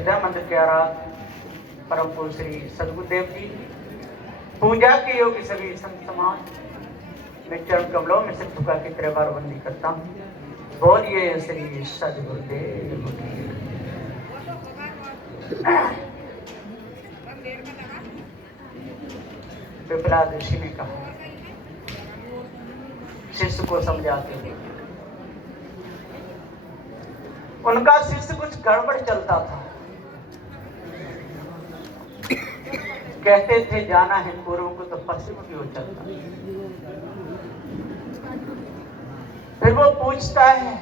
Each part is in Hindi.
हृदयानंद प्यारा परम पूज्य श्री सदगुरुदेव जी, पूजा के योग्य सभी संत समाज में चरण कमलों में सिर झुका के तेरे बार बंदी करता हूँ। बोलिए श्री सदगुरुदेव की। पिपलाद ऋषि ने कहा शिष्य को समझाते हुए, उनका शिष्य कुछ गड़बड़ चलता था। कहते थे जाना है पूर्व को तो पश्चिम की ओर चलता। फिर वो पूछता है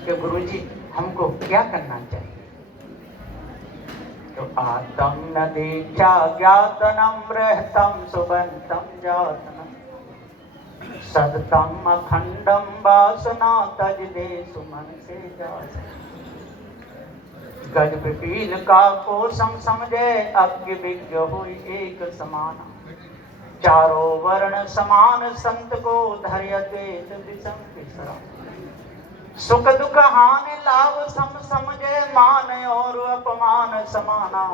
कि गुरुजी हमको क्या करना चाहिए? तो आतम न दीक्षा ज्ञातनम रहतम सुबंतम जातनम सदतम अखंडम वासना तज दे सुमन से जात। गज पिपील का कोसम समझे अज्ञ विज्ञ हो एक समाना। चारों वर्ण समान संत को धैर्यते विषम विसरा। सुख दुख हानि लाभ सम समझे मान और अपमान समाना।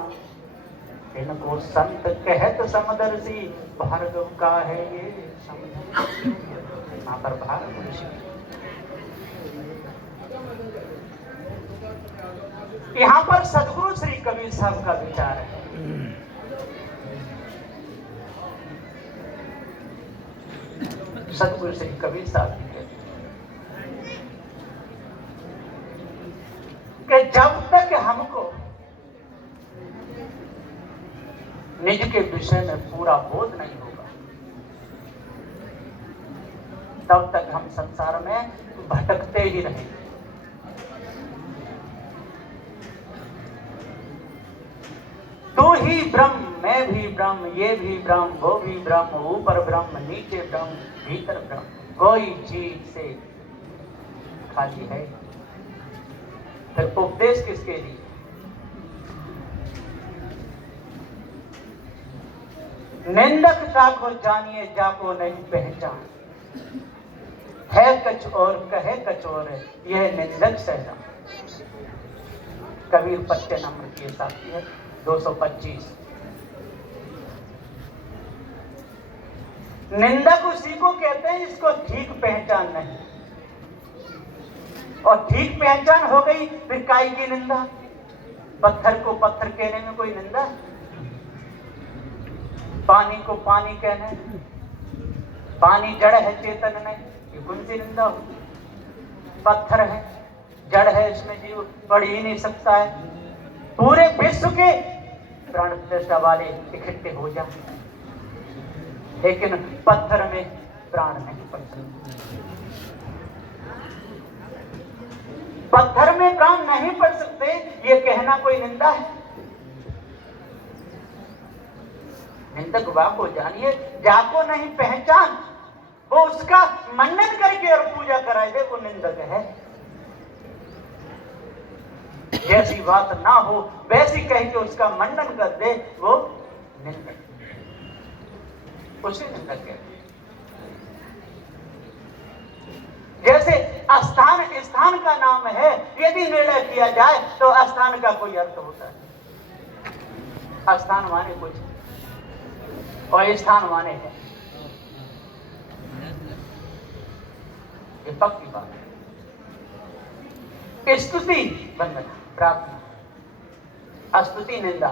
इनको संत कहत समदर्शी भार्गव का है ये समझ। यहाँ पर भार्गव ऋषि, यहाँ पर सदगुरु श्री कबीर साहब का विचार है। सदगुरु श्री कबीर साहब कि जब तक हमको निज के विषय में पूरा बोध नहीं होगा तब तक हम संसार में भटकते ही रहेंगे। तू ही ब्रह्म, मैं भी ब्रह्म, ये भी ब्रह्म, वो भी ब्रह्म, ऊपर ब्रह्म, नीचे ब्रह्म, भीतर ब्रह्म, कोई चीज से खाली है। फिर उपदेश किसके लिए? निंदक जाको जानिए जाको नहीं पहचान। है कछ और कहे कछ और, यह निंदक सहजा। कबीर पत्ते नंबर के साथ है 225। निंदक उसी को कहते हैं इसको ठीक पहचान नहीं, और ठीक पहचान हो गई फिर काई की निंदा। पत्थर को पत्थर कहने में कोई निंदा? पानी को पानी कहने, पानी जड़ है चेतन नहीं, ये कौन सी निंदा हो? पत्थर है, जड़ है, इसमें जीव बढ़ ही नहीं सकता है। पूरे विश्व के प्राण प्रतिष्ठा वाले इकट्ठे हो जाए, लेकिन पत्थर में प्राण नहीं पड़ सकते। पत्थर में प्राण नहीं पड़ सकते ये कहना कोई निंदा है? निंदक वाको जानिए जाको नहीं पहचान। वो उसका मनन करके और पूजा कराए दे वो निंदक है। जैसी बात ना हो वैसी कह के उसका मनन कर दे वो निंदक, उसे निंदक कहते। जैसे स्थान स्थान का नाम है, यदि निर्णय किया जाए तो स्थान का कोई अर्थ होता है। स्थान माने कुछ और स्थान माने है, ये पक्की बात है। स्तुति वंदना प्रार्थना, स्तुति निंदा,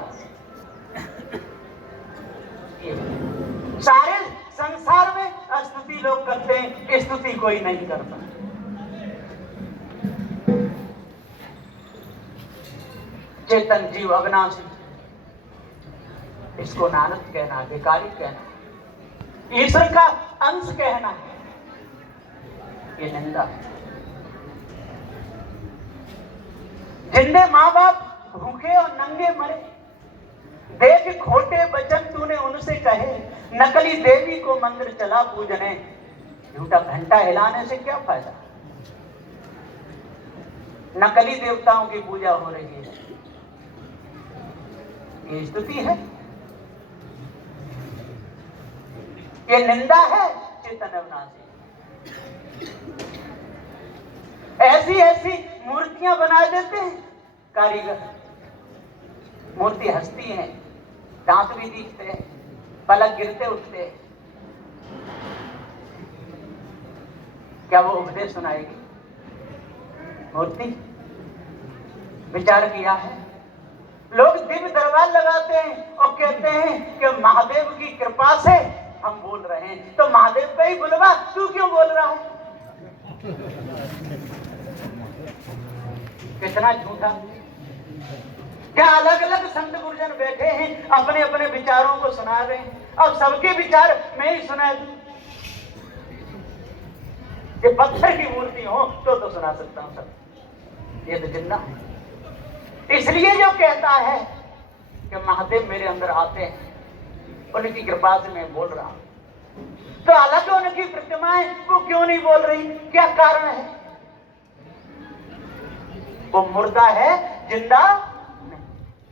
ये सारे संसार में स्तुति लोग करते हैं, स्तुति कोई नहीं करता। चेतन जीव अविनाशी, इसको नानक कहना, भिखारी कहना, ईश्वर का अंश कहना है, ये निंदा है। जिंदे माँ बाप भूखे और नंगे मरे, देख खोटे वचन तूने उनसे कहे, नकली देवी को मंदिर चला पूजने, झूठा घंटा हिलाने से क्या फायदा? नकली देवताओं की पूजा हो रही है, ये स्तुति है? ये निंदा है? चेतन अविनाशी ऐसी ऐसी मूर्तियां बना देते हैं कारीगर, मूर्ति हंसती है, दांत भी दिखते हैं, पलक गिरते उठते हैं, क्या वो उपदेश सुनाएगी मूर्ति? विचार किया है? लोग दिव्य दरबार लगाते हैं और कहते हैं कि महादेव की कृपा से हम बोल रहे हैं, तो महादेव का ही बुलवा, तू क्यों बोल रहा है? कितना झूठा! क्या अलग अलग संत गुरुजन बैठे हैं, अपने अपने विचारों को सुना रहे हैं, अब सबके विचार मैं ही सुना दूं? ये पत्थर की मूर्ति हो तो सुना सकता हूं सब, ये तो जिंदा है। इसलिए जो कहता है कि महादेव मेरे अंदर आते हैं, उनकी कृपा से मैं बोल रहा हूं, तो अलग उनकी प्रतिमाएं वो क्यों नहीं बोल रही? क्या कारण है? वो मुर्दा है, जिंदा नहीं।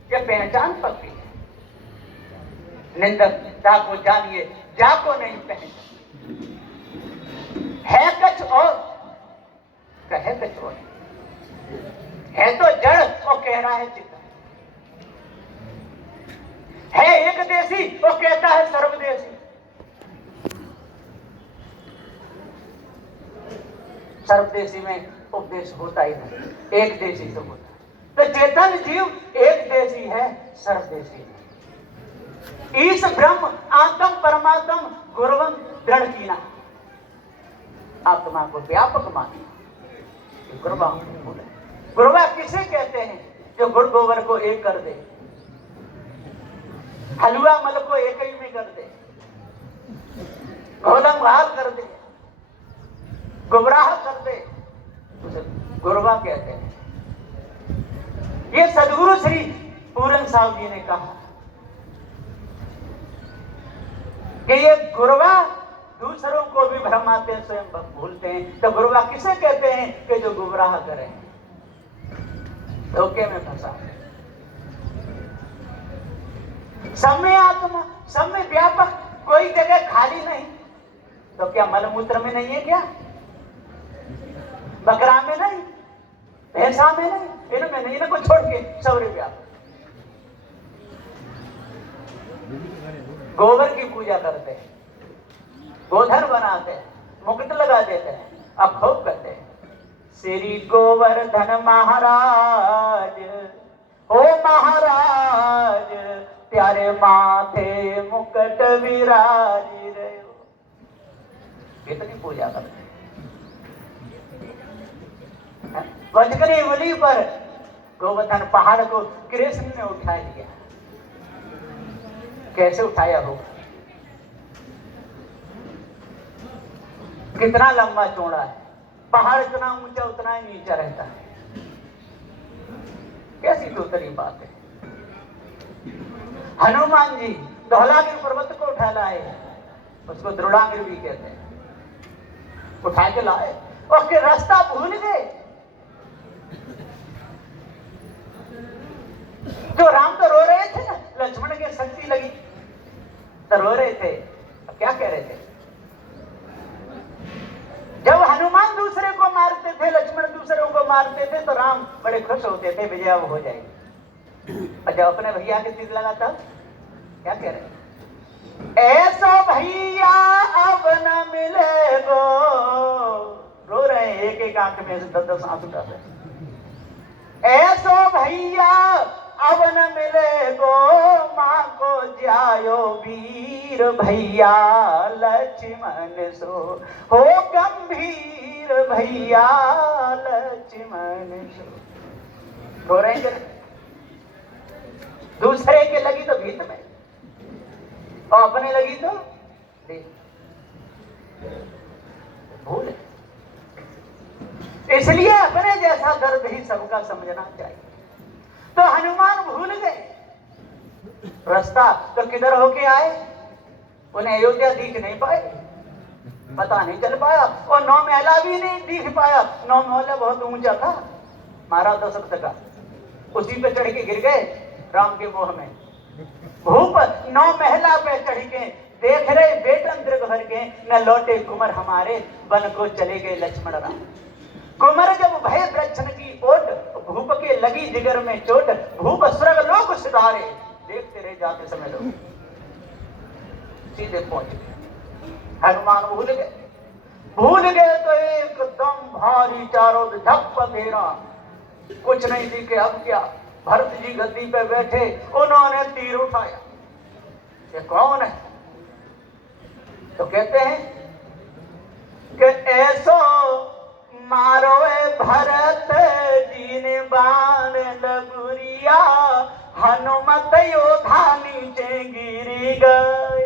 ये पहचान पक्की है। निंदक जाको जानिए, जाको नहीं पहचान। है कुछ और, कहे कुछ और। है तो जड़ और कह रहा है चित्त। है एक देशी वो कहता है सर्वदेशी। सर्वदेशी में उपदेश होता ही नहीं, एक देशी से होता है। तो चेतन जीव एक देशी है, सर्वदेशी नहीं। ईश ब्रह्म आत्म परमात्म गुरुवं दृढ़ कीना, आत्मा को व्यापक माना। गुरुवा बोले, गुरुवा किसे कहते हैं? जो गुड़ गोबर को एक कर दे, हलवा मल को एक ही में कर दे, घोलम घाल कर दे, गुमराह कर दे, उसे गुरुवा कहते हैं। ये सदगुरु श्री पूरन साहब जी ने कहा कि ये गुरुवा दूसरों को भी भ्रमाते हैं, स्वयं भूलते हैं। तो गुरुवा किसे कहते हैं? कि जो गुमराह करें, धोखे में फंसा। सब में आत्मा, सब में व्यापक, कोई जगह खाली नहीं। तो क्या मलमूत्र में नहीं है? क्या बकरा में नहीं, भैंसा में नहीं, इनमें नहीं, इनको छोड़ के सौर्य व्यापक। गोबर की पूजा करते हैं, गोधन बनाते हैं, मुकुट लगा देते हैं, अब खूब करते हैं श्री गोवर्धन महाराज, ओ महाराज प्यारे माथे मुकुट विराजी रहे हो। कितनी पूजा करते हैं। वज्रकरी बलि पर गोवर्धन पहाड़ को कृष्ण ने उठा लिया। कैसे उठाया हो? कितना लंबा चौड़ा है पहाड़, इतना ऊंचा उतना ही नीचा रहता है। कैसी दूसरी बात है। हनुमान जी धौलागिर पर्वत को उठा लाए, उसको द्रोणागिर भी कहते हैं। उठा के लाए और फिर रास्ता भूल गए। तो राम तो रो रहे थे ना, लक्ष्मण की शक्ति लगी तो रो रहे थे। अब क्या कह रहे थे? जब हनुमान दूसरे को मारते थे, लक्ष्मण दूसरों को मारते थे, तो राम बड़े खुश होते थे, विजय अब हो जाएगी। और जब अपने भैया के तीर लगाता, क्या कह रहे? ऐसा भैया अब न मिले गो। रो रहे हैं, एक एक आंख में से 10-10 आंसू डाल रहे। ऐसा भैया अब न मिले गो, माँ को जायो वीर भैया लक्ष्मण सो हो गंभीर भैया लक्ष्मण सो। रो रहे हैं। दूसरे के लगी तो भीत में, और अपने लगी तो भूल। इसलिए अपने जैसा दर्द ही सबका समझना चाहिए। तो हनुमान भूल गए रास्ता, तो किधर होके आए? उन्हें अयोध्या दिख नहीं पाए, पता नहीं चल पाया, और 9 महला भी नहीं दिख पाया। 9 महला बहुत ऊंचा था महाराज दशरथ का, उसी पे चढ़ के गिर गए राम के मोह में। भूप 9 महला पे चढ़ के देख रहे बेटन दृघ के, न लौटे कुंवर हमारे, वन को चले गए लक्ष्मण राम। कुंवर जब भय वृक्षण की ओट, भूप के लगी जिगर में चोट, भूप स्वर्ग लोक सिधारे, देखते रह जाते समय लोग सीधे पहुंच गए। हनुमान भूल गए तो एकदम भारी चारों धप अंधेरा, कुछ नहीं दिखे। अब क्या? भरत जी गद्दी पे बैठे, उन्होंने तीर उठाया। ये कौन है? तो कहते हैं कि ऐसो मारो भरत जी ने बाण लगुरिया, हनुमत योधा नीचे गिरी गए।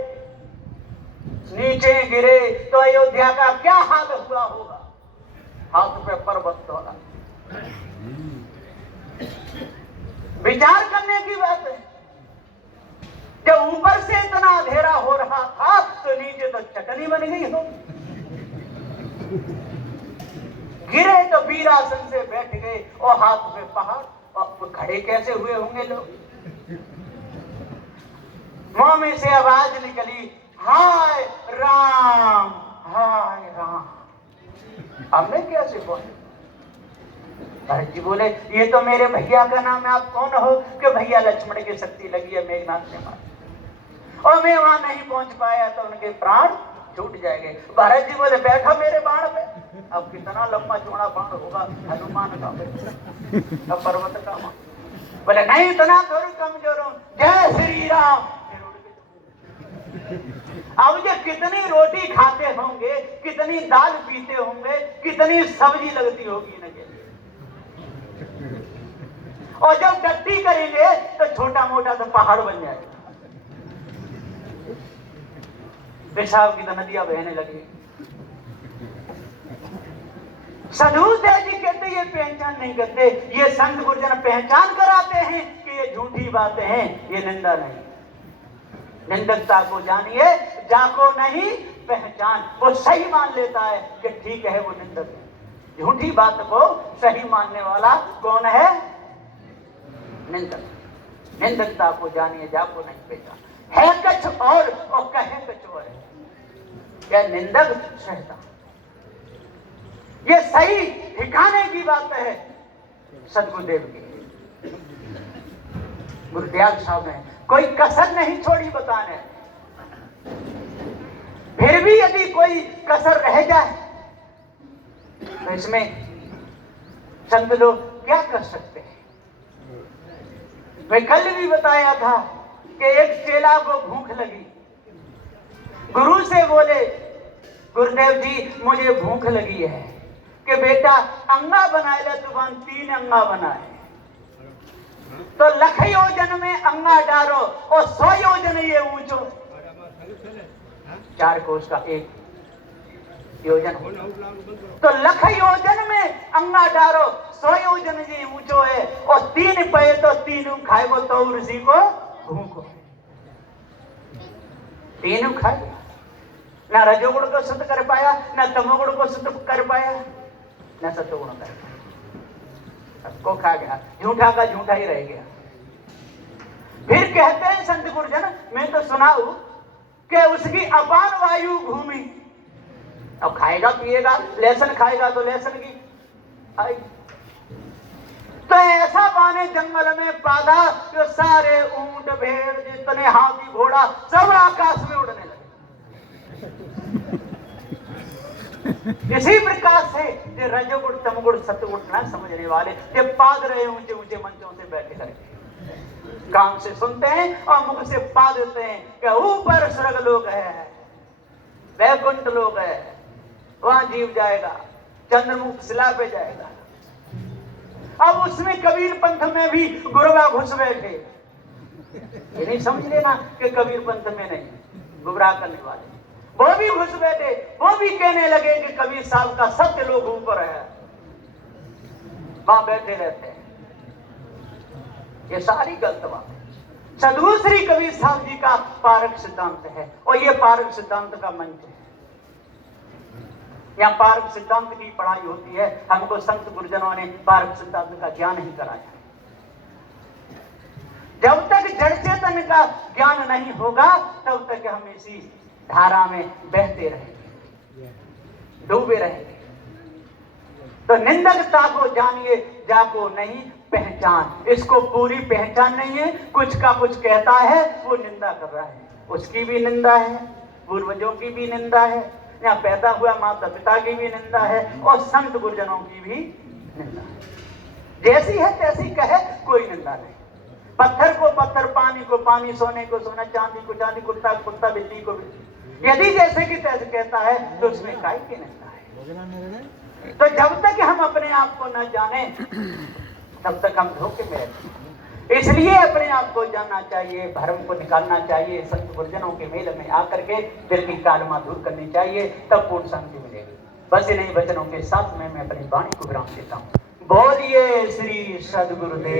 नीचे गिरे तो अयोध्या का क्या हाल हुआ होगा? हाथ पे पर्वत तोड़ा। विचार करने की बात है। जब ऊपर से इतना अंधेरा हो रहा था तो नीचे तो चटनी बन गई हो। गिरे तो वीरासन से बैठ गए और हाथ पे पहाड़, और खड़े कैसे हुए होंगे लोग? मुंह में से आवाज निकली, हाय राम, हाय राम। हमने कैसे बोले? भरत जी बोले, ये तो मेरे भैया का नाम है, आप कौन हो? कि भैया लक्ष्मण की शक्ति लगी है मेघनाथ ने मारा, और मैं वहां नहीं पहुंच पाया तो उनके प्राण छूट जाएंगे। भरत जी बोले, बैठो मेरे बाण पे। अब कितना लंबा चौड़ा बाण होगा हनुमान का, अब पर्वत का बाण। बोले नहीं, इतना थोड़ी कमजोर हूं, जय श्री राम। अब ये कितनी रोटी खाते होंगे, कितनी दाल पीते होंगे, कितनी सब्जी लगती होगी इनके लिए। और जब डट्टी करेंगे तो छोटा मोटा तो पहाड़ बन जाएगा। पेशाब की तो नदियां बहने लगी। साधु जी कहते ये पहचान नहीं करते, ये संत गुरुजन पहचान कराते हैं कि ये झूठी बातें हैं, ये निंदा नहीं। निंदकता को जानिए, जाको नहीं पहचान। वो सही मान लेता है कि ठीक है, वो निंदक है। झूठी बात को सही मानने वाला कौन है? निंदक। निंदकता को जानिए, जाको नहीं पहचान। है कछ और कहे कछ और है। क्या निंदक सहता? ये सही ठिकाने की बात है सदगुरुदेव की। गुरुदयाल साहब ने कोई कसर नहीं छोड़ी बताने। फिर भी यदि कोई कसर रह जाए तो इसमें संत लोग क्या कर सकते हैं? मैं कल भी बताया था कि एक चेला को भूख लगी, गुरु से बोले, गुरुदेव जी मुझे भूख लगी है, कि बेटा अंगा बनाए ले, तुफान 3 अंगा बनाए तो लख योजन में अंगा डारो और 100 योजन ये ऊंचो। 4 कोस का 1 योजन तो लख योजन में अंगा डारो, 100 योजन ये ऊंचो है। और 3 पे तो 3 खाएगो तो ऋषि को भूखो। 3 खाए, ना रजोगुण को शुद्ध कर पाया, ना तमोगुण को शुद्ध कर पाया, ना सत्वगुण कर पाया। सबको खा गया, झूठा का झूठा ही रह गया। फिर कहते हैं संत गुरुजन, मैं तो सुना हूं कि उसकी अपान वायु घूमी। अब खाएगा पिएगा, लहसुन खाएगा तो लहसुन की आई। तो ऐसा पाने जंगल में पाला जो सारे ऊंट भेड़ जितने हाथी घोड़ा सब आकाश में उड़ने लगे। इसी प्रकार से ये रजोगुण तमगुण सतगुण न समझने वाले ये पाद रहे ऊंचे ऊंचे मंचों से बैठे करके कान से सुनते हैं और मुख से पा देते हैं कि ऊपर स्वर्ग लोक है, वैकुंठ लोक है, वहां जीव जाएगा, चंद्रमुख शिला पे जाएगा। अब उसमें कबीर पंथ में भी गुरुवा घुस बैठे। ये नहीं समझ लेना कि कबीर पंथ में नहीं, गुमराह करने वाले वो भी घुस बैठे। वो भी कहने लगे कि कबीर साहब का सत्य लोग ऊपर है, वहां बैठे रहते हैं। ये सारी गलत बात है। सदगुरु श्री कबीर साहब जी का पारक सिद्धांत है और ये पारक सिद्धांत का मंच है। यहाँ पारक सिद्धांत की पढ़ाई होती है। हमको संत गुरुजनों ने पारक सिद्धांत का ज्ञान ही कराया। जब तक जड़ चेतन का ज्ञान नहीं होगा तब तक हम इसी धारा में बहते रहेंगे, डूबे रहेंगे। तो निंदकता को जानिए, जाको नहीं पहचान। इसको पूरी पहचान नहीं है, कुछ का कुछ कहता है, वो निंदा कर रहा है। उसकी भी निंदा है, पूर्वजों की भी निंदा है, यहाँ पैदा हुआ माता पिता की भी निंदा है, और संत गुरुजनों की भी निंदा है। जैसी है तैसी कहे, कोई निंदा नहीं। पत्थर को पत्थर, पानी को पानी, सोने को सोना, चांदी को चांदी, कुत्ता को कुत्ता, बिल्ली को बिल्ली, यदि जैसे की तैसे कहता है तो उसमें काहे की निंदा है। तो जब तक हम अपने आप को न जाने तब तक हम धोखे में रहते। इसलिए अपने आप को जानना चाहिए, भ्रम को निकालना चाहिए, संत गुरुजनों के मेल में आकर के दिल की कालमा दूर करनी चाहिए, तब पूर्ण शांति मिलेगी। बस इन्हीं वचनों के साथ मैं अपनी वाणी को विराम देता हूँ। बोलिए श्री सद्गुरुदेव।